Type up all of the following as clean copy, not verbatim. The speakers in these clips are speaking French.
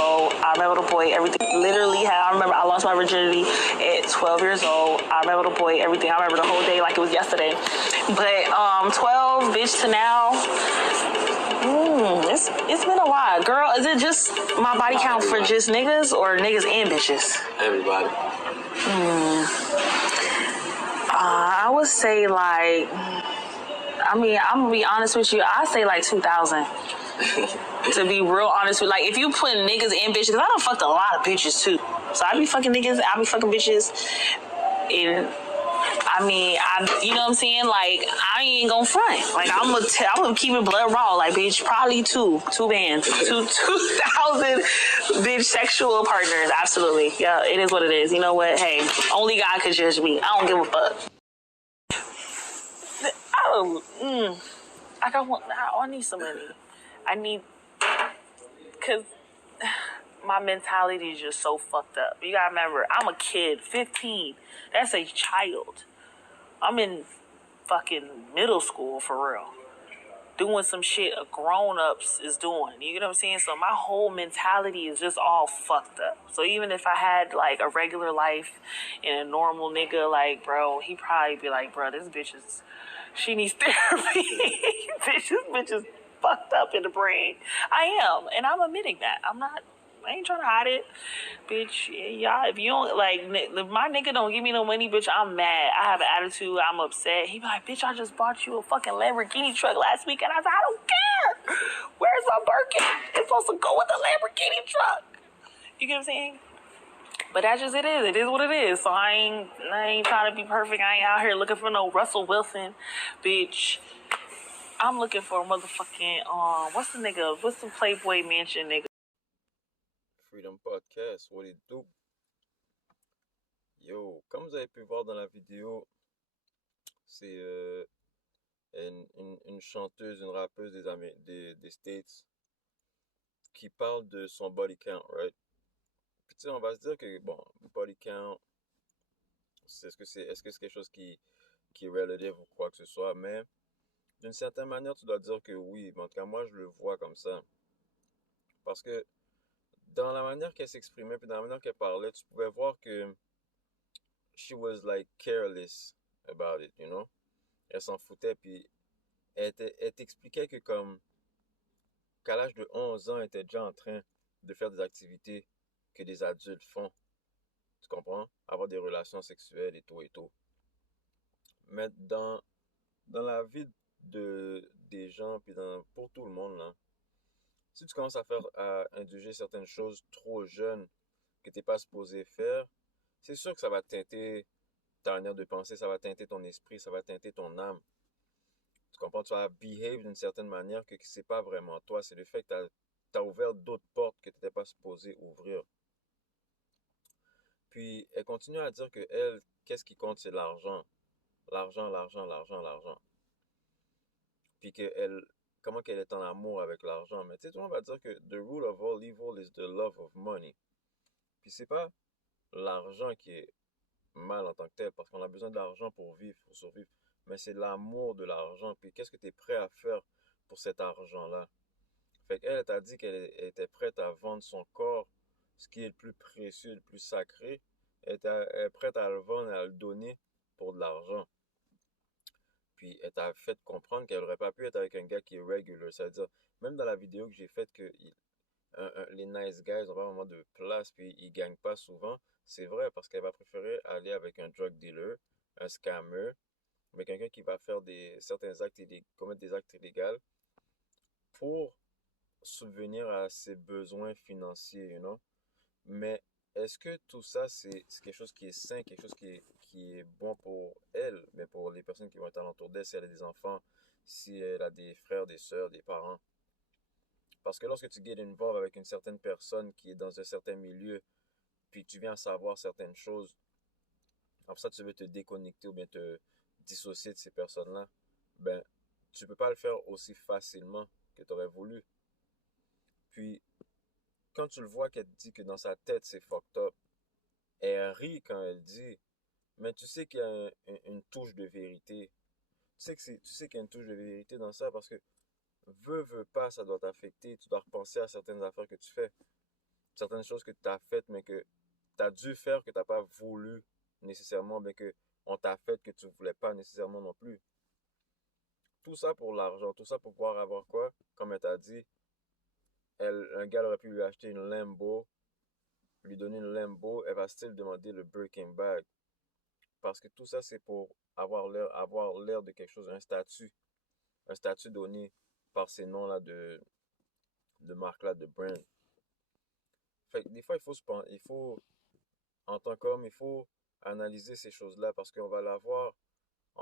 I met with a boy, everything. Literally, I remember I lost my virginity at 12 years old. I met with a boy, everything. I remember the whole day like it was yesterday. But 12, bitch, to now, it's been a while. Girl, is it just my body count for just niggas or niggas and bitches? Everybody. I would say like, I'm gonna be honest with you. I say like 2000. To be real honest with, like, if you put niggas and bitches, because I done fucked a lot of bitches too. So I be fucking niggas, I be fucking bitches, and you know what I'm saying? Like, I ain't gonna front. Like, I'm gonna keep it blood raw. Like, bitch, probably two bands, 2,000 bitch sexual partners. Absolutely, yeah, it is what it is. You know what? Hey, only God could judge me. I don't give a fuck. I need some money. Cause my mentality is just so fucked up. You gotta remember, I'm a kid, 15. That's a child. I'm in fucking middle school for real. Doing some shit a grown-ups is doing. You know what I'm saying? So my whole mentality is just all fucked up. So even if I had like a regular life and a normal nigga, like, bro, he probably be like, bro, she needs therapy. This bitch is fucked up in the brain. I am, and I'm admitting that. I ain't trying to hide it. Bitch, y'all, if you don't, like, if my nigga don't give me no money, bitch, I'm mad. I have an attitude. I'm upset. He be like, bitch, I just bought you a fucking Lamborghini truck last week. And I said, I don't care. Where's my Birkin? It's supposed to go with the Lamborghini truck. You get what I'm saying? But that's just it is. It is what it is. So I ain't trying to be perfect. I ain't out here looking for no Russell Wilson, bitch. I'm looking for a motherfucking, what's the Playboy Mansion nigga? Freedom Podcast, what it do? Yo, comme vous avez pu voir dans la vidéo, c'est une chanteuse, une rappeuse des States qui parle de son body count, right? Puis tu sais, on va se dire que, bon, body count, est-ce que c'est quelque chose qui est relative ou quoi que ce soit, mais d'une certaine manière, tu dois dire que oui. Mais en tout cas, moi, je le vois comme ça. Parce que dans la manière qu'elle s'exprimait, puis dans la manière qu'elle parlait, tu pouvais voir que she was like careless about it, you know? Elle s'en foutait, puis elle t'expliquait que comme qu'à l'âge de 11 ans, elle était déjà en train de faire des activités que des adultes font. Tu comprends? Avoir des relations sexuelles et tout et tout. Mais dans la vie des gens, puis pour tout le monde, là, si tu commences à indulger certaines choses trop jeunes que tu n'es pas supposé faire, c'est sûr que ça va teinter ta manière de penser, ça va teinter ton esprit, ça va teinter ton âme. Tu comprends? Tu vas behave d'une certaine manière que c'est pas vraiment toi. C'est le fait que tu as ouvert d'autres portes que tu n'étais pas supposé ouvrir. Puis, elle continue à dire que elle, qu'est-ce qui compte, c'est l'argent. L'argent, l'argent, l'argent, l'argent. Puis comment qu'elle est en amour avec l'argent. Mais tu sais, tout le monde va dire que the rule of all evil is the love of money. Puis c'est pas l'argent qui est mal en tant que tel, parce qu'on a besoin d'argent pour vivre, pour survivre. Mais c'est l'amour de l'argent. Puis qu'est-ce que tu es prêt à faire pour cet argent-là? Fait qu'elle t'a dit qu'elle était prête à vendre son corps, ce qui est le plus précieux, le plus sacré. Elle est prête à le vendre et à le donner pour de l'argent. Puis elle t'a fait comprendre qu'elle n'aurait pas pu être avec un gars qui est regular. C'est-à-dire, même dans la vidéo que j'ai faite, que les nice guys n'ont pas vraiment de place, puis ils gagnent pas souvent. C'est vrai, parce qu'elle va préférer aller avec un drug dealer, un scammer, mais quelqu'un qui va faire certains actes commettre des actes illégaux pour subvenir à ses besoins financiers, you know? Mais est-ce que tout ça, c'est quelque chose qui est sain, quelque chose qui est bon pour elle, mais pour les personnes qui vont être alentour d'elle, si elle a des enfants, si elle a des frères, des sœurs, des parents? Parce que lorsque tu get involved avec une certaine personne qui est dans un certain milieu, puis tu viens savoir certaines choses, après ça tu veux te déconnecter ou bien te dissocier de ces personnes-là, ben, tu peux pas le faire aussi facilement que tu aurais voulu. Puis, quand tu le vois qu'elle dit que dans sa tête c'est fucked up, elle rit quand elle dit, mais tu sais qu'il y a une touche de vérité. Tu sais qu'il y a une touche de vérité dans ça parce que veux pas, ça doit t'affecter. Tu dois repenser à certaines affaires que tu fais. certaines choses que tu as faites, mais que tu as dû faire, que tu n'as pas voulu nécessairement, mais que on t'a fait que tu voulais pas nécessairement non plus. Tout ça pour l'argent, tout ça pour pouvoir avoir quoi? Comme elle t'a dit, un gars aurait pu lui acheter une Lambo, lui donner une Lambo, elle va still demander le Birkin bag. Parce que tout ça, c'est pour avoir l'air de quelque chose, un statut donné par ces noms-là de marque-là, de brand. Fait que des fois, il faut, en tant qu'homme, il faut analyser ces choses-là parce on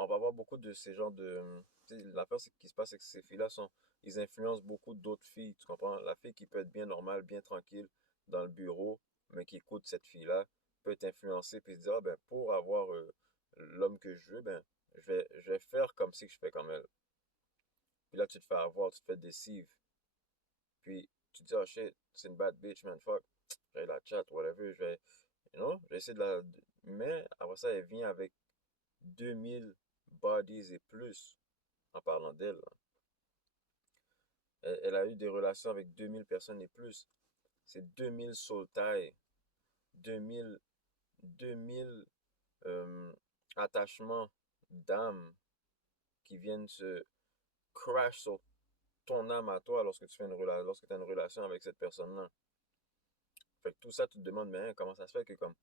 va avoir beaucoup de ces genres de, tu sais, l'affaire qui se passe, c'est que ces filles-là ils influencent beaucoup d'autres filles, tu comprends? La fille qui peut être bien normale, bien tranquille dans le bureau, mais qui écoute cette fille-là, peut être influencée puis se dire, ah ben, pour avoir l'homme que je veux, ben, je vais faire comme si je fais comme elle. Puis là, tu te fais avoir, tu te fais déceive. Puis tu te dis, oh shit, c'est une bad bitch, man, fuck. Je vais la chat, whatever, je vais essayer de la. Mais après ça, elle vient avec 2000 bodies et plus en parlant d'elle. Elle a eu des relations avec 2000 personnes et plus. C'est 2000 soul ties, 2000, 2000 euh, attachements d'âme qui viennent se crash sur ton âme à toi lorsque lorsque tu as une relation avec cette personne-là. Fait que tout ça, tu te demandes, mais hein, comment ça se fait que comme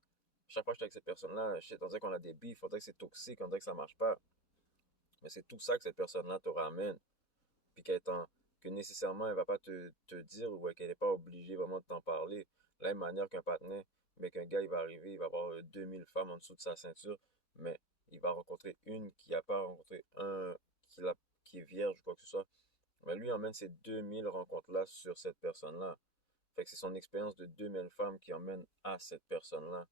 chaque fois que je suis avec cette personne-là, shit, on dirait qu'on a des beefs, on dirait que c'est toxique, on dirait que ça marche pas. Mais c'est tout ça que cette personne-là te ramène. Puis que nécessairement, elle va pas te dire ou qu'elle n'est pas obligée vraiment de t'en parler. De la même manière qu'un partenaire, mais qu'un gars, il va arriver, il va avoir 2000 femmes en dessous de sa ceinture, mais il va rencontrer une qui n'a pas rencontré un qui, qui est vierge ou quoi que ce soit. Mais lui emmène ces 2000 rencontres-là sur cette personne-là. Fait que c'est son expérience de 2000 femmes qui emmène à cette personne-là.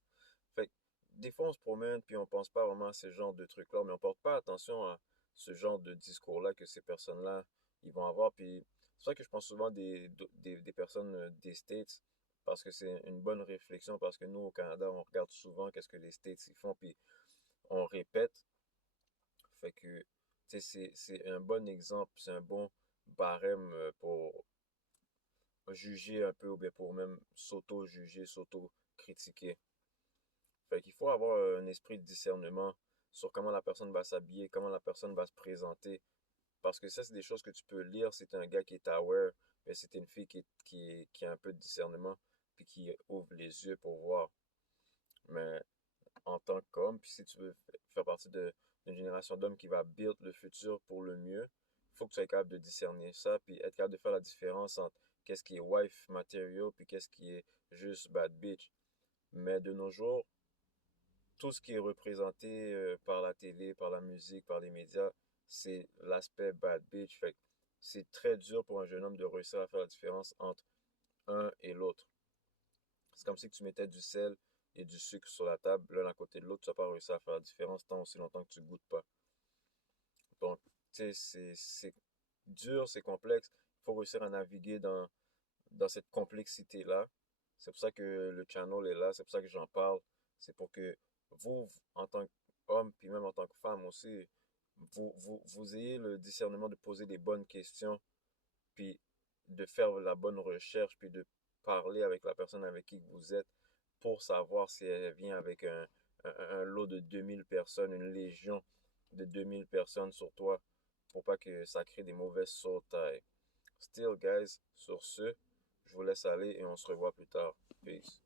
Fait que des fois, on se promène puis on pense pas vraiment à ce genre de trucs-là, mais on porte pas attention à ce genre de discours-là que ces personnes-là, ils vont avoir. Puis c'est pour ça que je pense souvent des personnes des States, parce que c'est une bonne réflexion, parce que nous, au Canada, on regarde souvent qu'est-ce que les States ils font, puis on répète. Fait que, tu sais, c'est un bon exemple, c'est un bon barème pour juger un peu, ou bien pour même s'auto-juger, s'auto-critiquer. Fait qu'il faut avoir un esprit de discernement sur comment la personne va s'habiller, comment la personne va se présenter. Parce que ça, c'est des choses que tu peux lire si t'es un gars qui est aware, mais si t'es une fille qui a un peu de discernement, puis qui ouvre les yeux pour voir. Mais en tant qu'homme, puis si tu veux faire partie d'une génération d'hommes qui va build le futur pour le mieux, il faut que tu sois capable de discerner ça, puis être capable de faire la différence entre qu'est-ce qui est wife material, puis qu'est-ce qui est juste bad bitch. Mais de nos jours, tout ce qui est représenté par la télé, par la musique, par les médias, c'est l'aspect bad bitch. Fait que c'est très dur pour un jeune homme de réussir à faire la différence entre un et l'autre. C'est comme si tu mettais du sel et du sucre sur la table, l'un à côté de l'autre, tu vas pas réussir à faire la différence tant aussi longtemps que tu goûtes pas. Donc, tu sais, c'est dur, c'est complexe. Il faut réussir à naviguer dans cette complexité-là. C'est pour ça que le channel est là, c'est pour ça que j'en parle. C'est pour que vous, en tant qu'homme, puis même en tant que femme aussi, vous ayez le discernement de poser les bonnes questions, puis de faire la bonne recherche, puis de parler avec la personne avec qui vous êtes pour savoir si elle vient avec un lot de 2000 personnes, une légion de 2000 personnes sur toi, pour pas que ça crée des mauvaises sautailles. Still, guys, sur ce, je vous laisse aller et on se revoit plus tard. Peace.